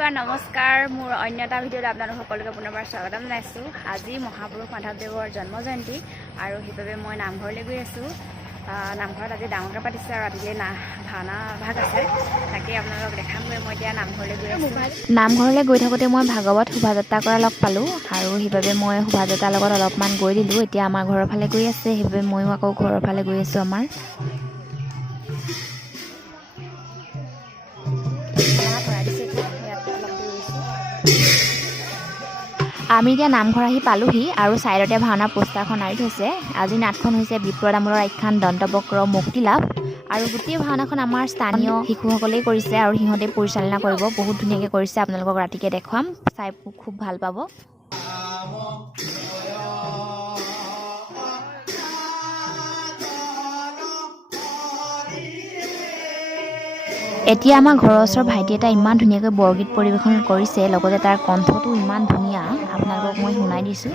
Everyone নমস্কাৰ মোৰ অন্য এটা ভিডিঅ'ত আপোনালোক সকলোকে পুনৰবাৰ স্বাগতম জনাইছোঁ। আজি মহাপুৰুষ মাধৱদেৱৰ জন্ম জয়ন্তী আৰু সেইবাবে মই নামঘৰলৈ গৈ আছোঁ। নামঘৰত আজি ডাঙৰকৈ পাতিছে আৰু ৰাতিলৈ ভাওনা ভাগ আছে, তাকে আপোনালোকক দেখামগৈ। মই এতিয়া নামঘৰলৈ গৈ আছোঁ। নামঘৰলৈ গৈ থাকোঁতে মই ভাগৱত শোভাযাত্ৰা কৰা লগ পালোঁ আৰু সেইবাবে মই শোভাযাত্ৰাৰ লগত অলপমান গৈ দিলোঁ। এতিয়া আমাৰ ঘৰৰ ফালে গৈ আছে, সেইবাবে ময়ো আকৌ ঘৰৰ ফালে গৈ আছোঁ। আমি এতিয়া নামঘৰ আহি পালোহি আৰু ছাইডতে ভাওনাৰ পোষ্টাৰখন আঁৰি থৈছে। আজি নাটখন হৈছে বিপ্ৰদামোলৰ আখ্যান দন্তবক্ৰ মুক্তিলাভ আৰু গোটেই ভাওনাখন আমাৰ স্থানীয় শিশুসকলেই কৰিছে আৰু সিহঁতে পৰিচালনা কৰিব। বহুত ধুনীয়াকৈ কৰিছে, আপোনালোকক ৰাতিকৈ দেখুৱাম, চাই খুব ভাল পাব। এতিয়া আমাৰ ঘৰৰ ওচৰৰ ভাইটি এটা ইমান ধুনীয়াকৈ বৰগীত পৰিৱেশন কৰিছে, লগতে তাৰ কণ্ঠটো ইমান ধুনীয়া, আপোনালোকক মই শুনাই দিছোঁ।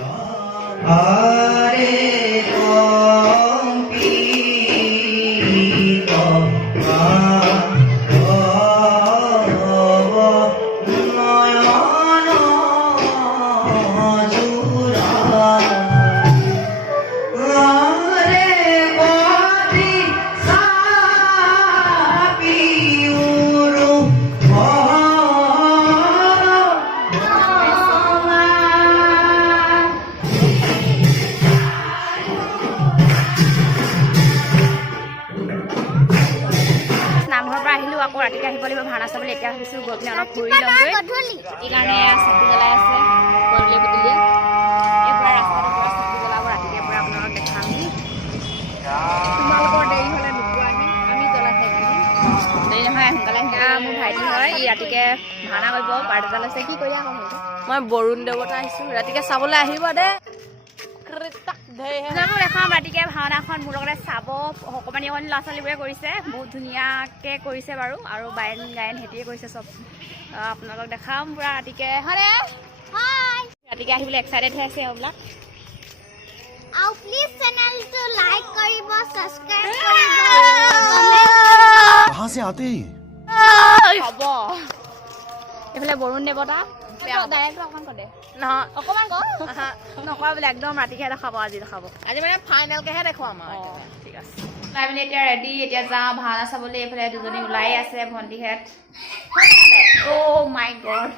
আকৌ ৰাতিকৈ আহিব লাগিব ভাওনা চাবলৈ। এতিয়া ভাবিছোঁ গৈ পিনে অলপ ফুৰি লওঁগৈ, সেইকাৰণে চাকি জ্বলাই আছে গধূলি গধূলি। এইবাৰ ৰাস্তাটো পৰা চাকি জ্বলাব, ৰাতিকৈ পৰা আপোনালোকক দেখাম। তোমালোকৰ দেৰি হ'লে নোপোৱাহি, আমি জ্বলাই থাকিম। দেৰি নহয়, সোনকালে আহিম। মোৰ ভাইটি হয়, ই ৰাতিকৈ ভাওনা কৰিব, পাৰ্ট এটা লৈছে। কি কৰিলে আকৌ মই বৰুণ দেৱতা আহিছোঁ, ৰাতিকৈ চাবলৈ আহিব দে। দেখাম ৰাতিকৈ ভাওনাখন মোৰ লগতে চাব। অকণমানি ল'ৰা ছোৱালীবোৰে কৰিছে, বহুত ধুনীয়াকৈ কৰিছে বাৰু, আৰু গায়ন সেইটোৱে কৰিছে চব। আপোনালোকক দেখাম পূৰা ৰাতিকৈ। হয়নে ৰাতিকৈ আহিবলৈ এক্সাইটেড হৈ আছে এইবিলাক। আৰু প্লিজ চেনেলটো লাইক কৰিব, ছাবস্ক্ৰাইব কৰিব। হ'ব এইফালে বৰুণ দেৱতা অকণমান ক দে, নহয় অকণমান নকয় বোলে, একদম ৰাতিকৈহে দেখাব। আজি মানে ফাইনেলকৈহে দেখুৱাম আৰু। ঠিক আছে, তাই মানে এতিয়া ৰেডি, এতিয়া যাওঁ ভাওনা চাবলৈ। এইফালে দুজনী ওলাই আছে ভণ্টিহেঁত। অ' মাই গড,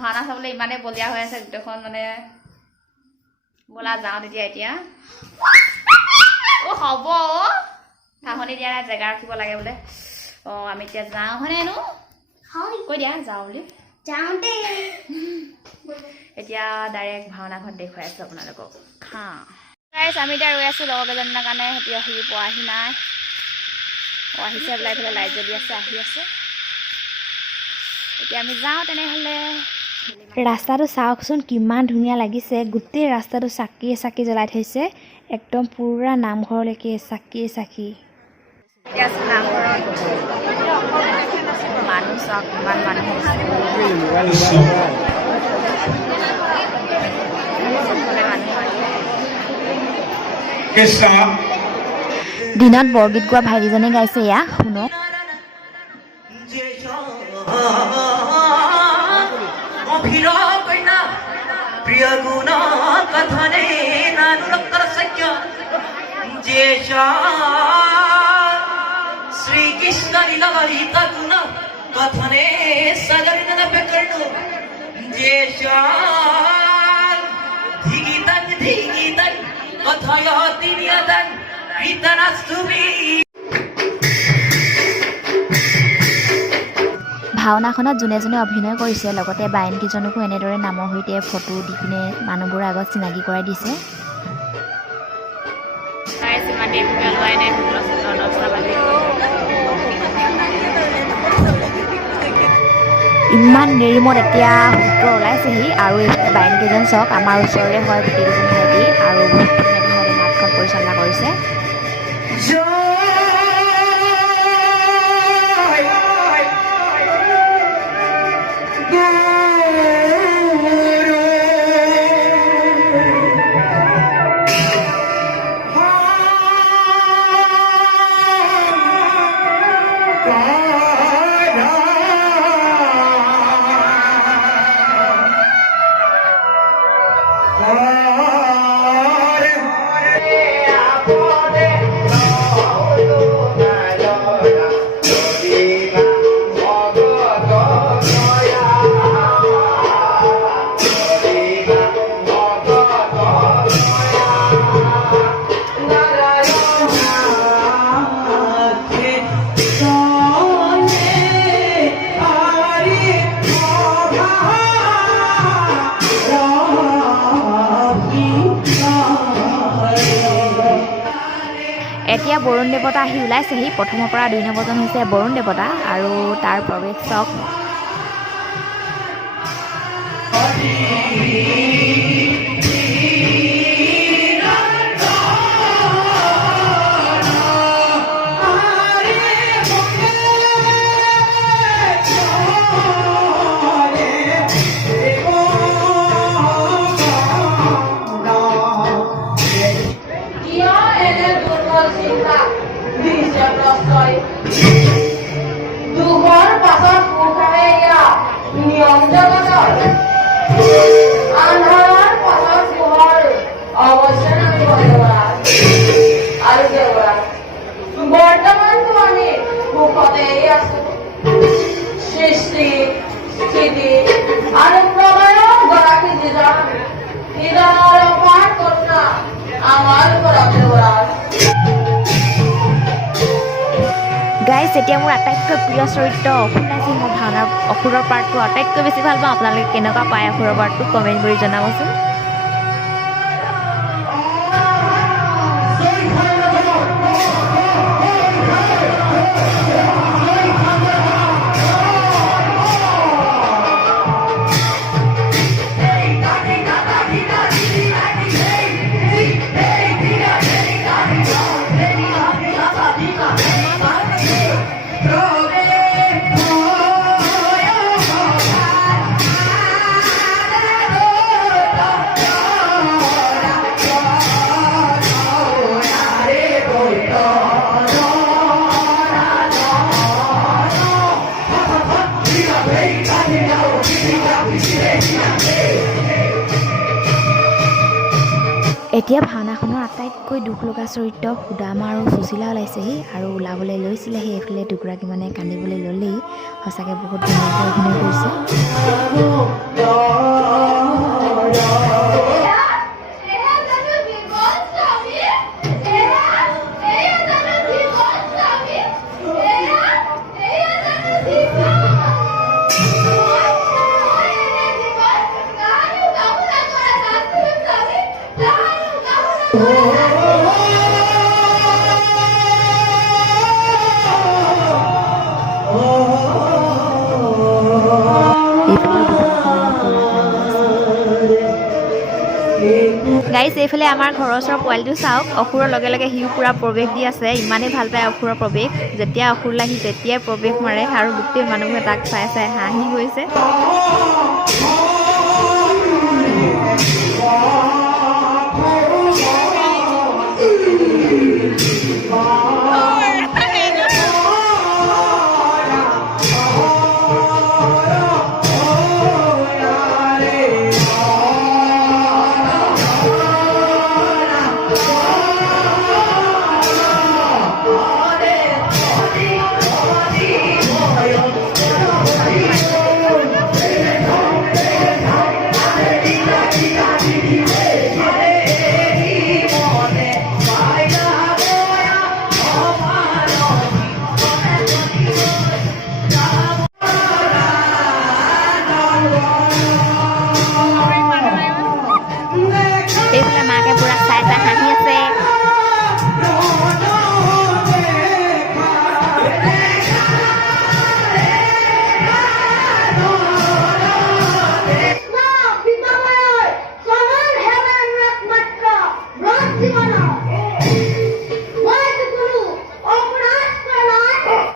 ভাওনা চাবলৈ ইমানেই বলিয়া হৈ আছে গোটেইখন, মানে ব'লা যাওঁ তেতিয়া। এতিয়া অ' হ'ব, ঠাহনি দিয়া নাই, জেগা ৰাখিব লাগে বোলে। অঁ আমি এতিয়া যাওঁ, হয়নে কৈ দিয়া যাওঁ বুলি। যাওঁ দেই, এতিয়া ডাইৰেক্ট ভাওনা ঘৰত দেখুৱাই আছোঁ আপোনালোকক। আমি এতিয়া ৰৈ আছোঁ লগৰ কেইজনৰ কাৰণে, সিহঁতি আহি পোৱাহি নাই। আহিছে বোলে, এইফালে লাইট জ্বলি আছে, আহি আছে। এতিয়া আমি যাওঁ তেনেহ'লে। ৰাস্তাটো চাওকচোন কিমান ধুনীয়া লাগিছে, গোটেই ৰাস্তাটো চাকি জ্বলাই থৈছে, একদম পুৰা নামঘৰলৈকে চাকি। এতিয়া আছোঁ নামঘৰত, মানুহ চাওক কিমান মানুহ হৈছে। দিনত বৰগীত গোৱা ভাইটিজনে গাইছে, এয়া শুনক। শ্ৰীকৃষ্ণ লীলা গুণ কথনে সাগৰ পেকড় ধিগিতং কথয়তি নিয়তং কীৰ্তনাস্তুমি। ভাওনাখনত যোনে যোনে অভিনয় কৰিছে, লগতে বায়নকেইজনকো এনেদৰে নামৰ সৈতে ফটো দি পিনে মানুহবোৰৰ আগত চিনাকি কৰাই দিছে। ইমান দেৰি মূৰত এতিয়া সূত্ৰ ওলাইছেহি, আৰু এইফালে বায়নকেইজন চাওক, আমাৰ ওচৰৰে হয় গোটেইকেইজন ভাইটি, আৰু বহুত ধুনীয়াকৈ সিহঁতে নাটখন পৰিচালনা কৰিছে। এতিয়া বৰুণ দেৱতা আহি ওলাইছেহি প্ৰথমৰ পৰা 2 নম্বৰজন হৈছে বৰুণ দেৱতা আৰু তাৰ প্ৰৱেশ চক দুঘৰ পাছত উঠাই নিয়ম জগতৰ আন্ধাৰৰ পাছত পোহৰ অৱশ্যে নামিব আৰু দেৱৰাজ বৰ্তমানতো আমি সুখতেই আছো সৃষ্টি স্থিতি আৰু প্ৰলয়ৰ গৰাকী যিজন হৃদয়ৰ অপাৰ কন্যা আমাৰ ওপৰত দেৱৰাজ গাইজ এতিয়া মোৰ আটাইতকৈ প্ৰিয় চৰিত্ৰ অসুৰ নাচি মই ভাওনাৰ অসুৰৰ পাৰ্টটো আটাইতকৈ বেছি ভাল পাওঁ আপোনালোকে কেনেকুৱা পায় অসুৰৰ পাৰ্টটো কমেণ্ট কৰি জনাবচোন এতিয়া ভাওনাখনৰ আটাইতকৈ দুখ লগা চৰিত্ৰ সুদামা আৰু সুশীলা ওলাইছেহি আৰু ওলাবলৈ লৈছিলেহি এইফালে দুগৰাকীমানে কান্দিবলৈ ল'লেই সঁচাকৈ বহুত ধুনীয়াকৈ অভিনয় কৰিছে গাইজ এইফালে আমাৰ ঘৰৰ ওচৰৰ পোৱালিটো চাওক অসুৰৰ লগে লগে সিও পূৰা প্ৰৱেশ দি আছে ইমানেই ভাল পায় অসুৰৰ প্ৰৱেশ যেতিয়া অসুৰ লাগি তেতিয়াই প্ৰৱেশ মাৰে আৰু গোটেই মানুহবোৰে তাক চাই চাই হাঁহি গৈছে এইফালে মাকে পূৰা চাই চাই হাঁহি